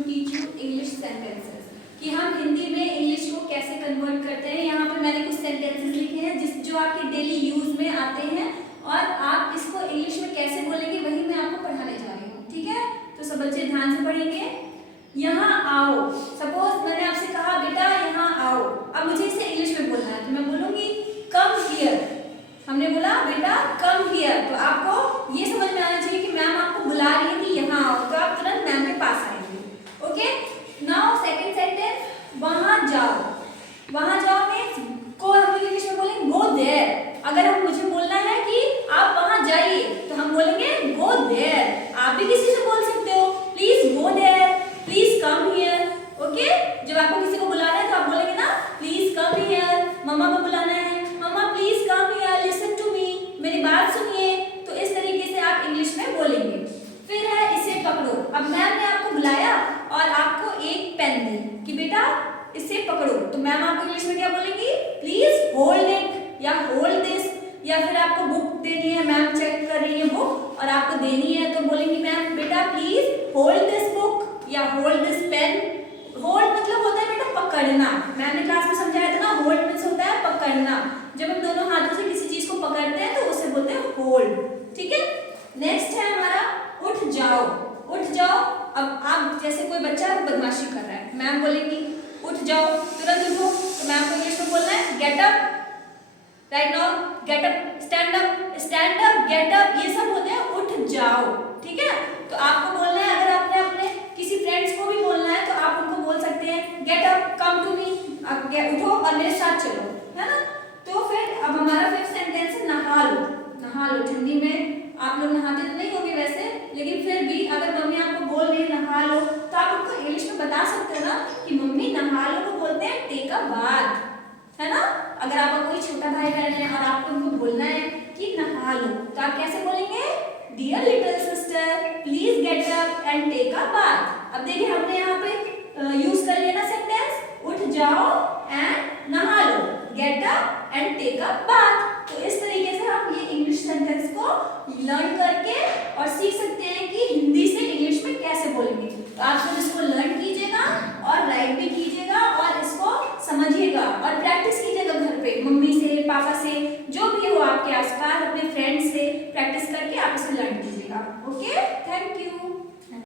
To teach you English sentences, कि हम हिंदी में इंग्लिश को कैसे कन्वर्ट करते हैं। यहाँ पे मैंने कुछ सेंटेंसेस लिखे हैं जो आपके डेली यूज में आते हैं और आप इसको इंग्लिश में कैसे बोलेंगे वही मैं आपको पढ़ाने जा रही हूँ, ठीक है। तो सब बच्चे ध्यान से पढ़ेंगे। यहाँ आओ, सपोज मैंने आपसे कहा बेटा यहाँ आओ, अब मुझे इसे इंग्लिश में बोलना है तो मैं बोलूंगी कम हियर। हमने बोला बेटा कम हियर, तो आपको ये समझ में आना चाहिए कि मैम आपको बुला रही है कि यहाँ आओ, तो आप तुरंत मैम के पास आएंगे। ओके, नाउ सेकंड सेंटेंस, वहां जाओ। वहां जाओ मींस को हम इंग्लिश में बोलेंगे गो देयर। अगर हम मुझे बोलना है कि आप वहां जाइए तो हम बोलेंगे गो देयर। आप भी किसी से बोल सकते हो please go there, please come here. Okay, जब आपको किसी को बुलाना है तो आप बोलेंगे ना प्लीज कम हियर। मम्मा को बुलाना है, mamma please come here, listen to me, मेरी बात सुनिए। तो इस तरीके से आप इंग्लिश में बोलेंगे। फिर है इसे पकड़ो। अब मैम ने आपको बुलाया और आपको एक पेन दी कि बेटा इसे पकड़ो, तो मैम आपको इंग्लिश में क्या बोलेंगी, प्लीज होल्ड इट या होल्ड दिस। या फिर आपको बुक देनी है, मैम चेक कर रही है बुक और आपको देनी है तो बोलेंगी मैम बेटा प्लीज होल्ड दिस बुक या होल्ड दिस पेन। होल्ड मतलब होता है बेटा पकड़ना। मैंने क्लास में समझाया था ना, होल्ड मींस होता है पकड़ना। जब हम दोनों हाथों से किसी चीज को पकड़ते हैं तो उसे बोलते हैं होल्ड, ठीक है। नेक्स्ट है हमारा उठ जाओ। उठ जाओ, अब आप जैसे कोई बच्चा बदमाशी कर रहा है, मैम बोलेंगी उठ जाओ, तुरंत उठो, तो मैम को इंग्लिश में बोलना है get up. Right now get up, stand up, get up, ये सब होते हैं उठ जाओ, ठीक है। तो आपको बोलना है, अगर आपने अपने किसी फ्रेंड्स को भी बोलना है तो आप उनको बोल सकते हैं get up, come to me, अब उठो और मेरे साथ चलो, है ना। तो फिर अब हमारा फिफ्थ सेंटेंस है नहा लो। नहा लो, ठंडी में आप लोग नहाते तो नहीं होंगे वैसे, लेकिन फिर भी अगर मम्मी आपको बोल रही है नहा लो तो आप उनको इंग्लिश में बता सकते हो ना कि मम्मी नहा लो को बोलते हैं टेक अ बाथ, है ना। अगर आपका कोई छोटा भाई बहन है और आपको उनको बोलना है कि नहा लो तो आप कैसे बोलेंगे, dear little sister please get up and take a bath. अब देखिए हमने यहाँ पे यूज कर लिया ना सेंटेंस, उठ जाओ एंड नहा लो, get up and take a bath. तो इस तरीके से हम ये इंग्लिश सेंटेंस को लर्न करके और सीख सकते हैं कि हिंदी से इंग्लिश में कैसे बोलेंगे। तो आपको